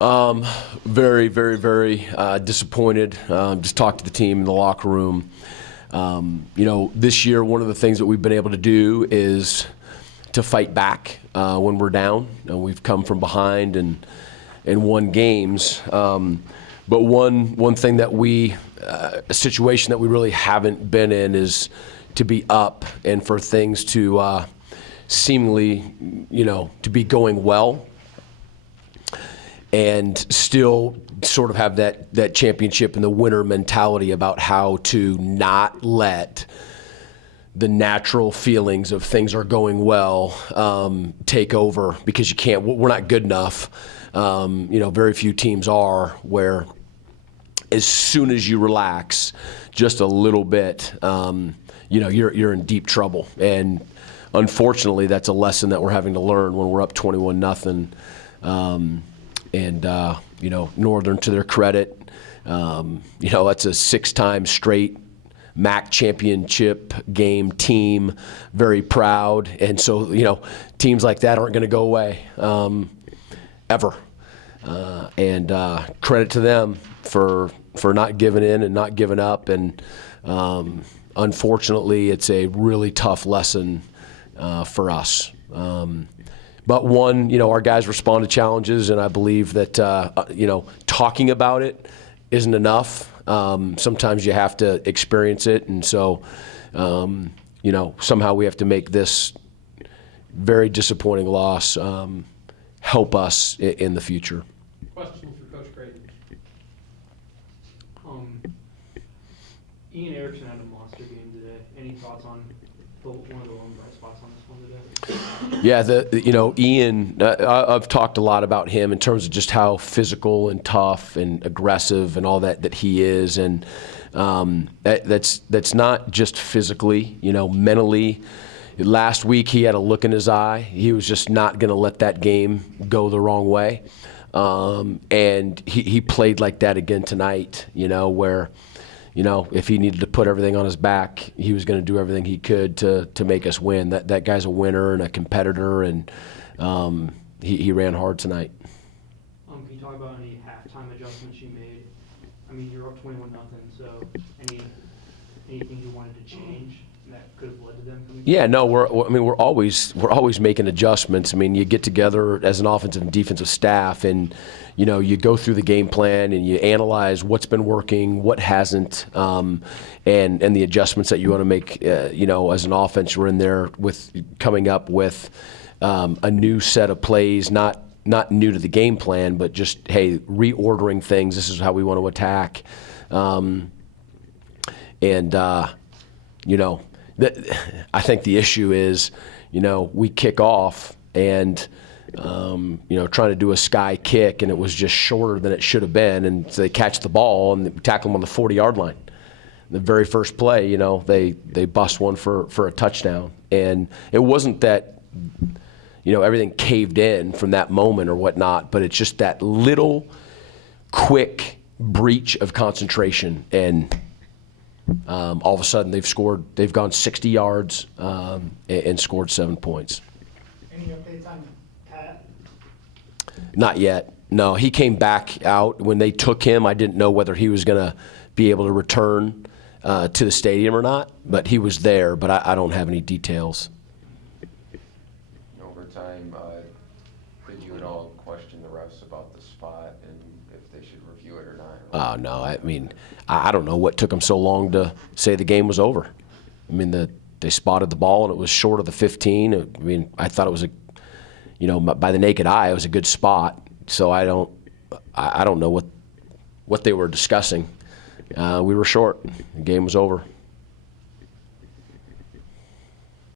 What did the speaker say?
Very, very, very disappointed. Just talked to the team in the locker room. This year, one of the things that we've been able to do is to fight back when we're down. We've come from behind and won games. But one thing that a situation that we really haven't been in is to be up and for things to seemingly, to be going well and still sort of have that championship and the winner mentality about how to not let the natural feelings of things are going well take over, because you can't. We're not good enough. Very few teams are, where as soon as you relax just a little bit, you're in deep trouble. And unfortunately, that's a lesson that we're having to learn when we're up 21-0. Northern, to their credit, that's a 6-time straight MAC championship game team, very proud. And so, teams like that aren't going to go away ever. Credit to them for not giving in and not giving up. And unfortunately, it's a really tough lesson for us. But our guys respond to challenges, and I believe that, talking about it isn't enough. Sometimes you have to experience it, and so, somehow we have to make this very disappointing loss help us in the future. Question for Coach Creighton. Ian Erickson had a monster game today. Any thoughts on one of the lone bright spots on this one today? Yeah, Ian, I've talked a lot about him in terms of just how physical and tough and aggressive and all that he is. And that's not just physically, mentally. Last week he had a look in his eye. He was just not going to let that game go the wrong way. And he played like that again tonight, where if he needed to put everything on his back, he was going to do everything he could to make us win. That guy's a winner and a competitor, and he ran hard tonight. Can you talk about any halftime adjustments you made? I mean, you're up 21-0, so anything you wanted to change that could have led to them coming? Yeah, no, we're always making adjustments. I mean, you get together as an offensive and defensive staff, and you go through the game plan and you analyze what's been working, what hasn't, and the adjustments that you want to make. As an offense, we're in there with coming up with a new set of plays, not new to the game plan, but just reordering things. This is how we want to attack, I think the issue is, we kick off and, trying to do a sky kick, and it was just shorter than it should have been. And so they catch the ball and we tackle them on the 40-yard line. The very first play, they bust one for a touchdown. And it wasn't that, everything caved in from that moment or whatnot, but it's just that little quick breach of concentration. And all of a sudden they've gone 60 yards and scored 7 points. Any updates on Pat? Not yet. No, he came back out. When they took him, I didn't know whether he was going to be able to return to the stadium or not, but he was there, but I don't have any details. Overtime, did you at all question the refs about the spot and if they should review it or not? Oh, no. I mean, I don't know what took them so long to say the game was over. I mean, they spotted the ball and it was short of the 15. I mean, I thought it was by the naked eye, it was a good spot. So I don't know what they were discussing. We were short. The game was over.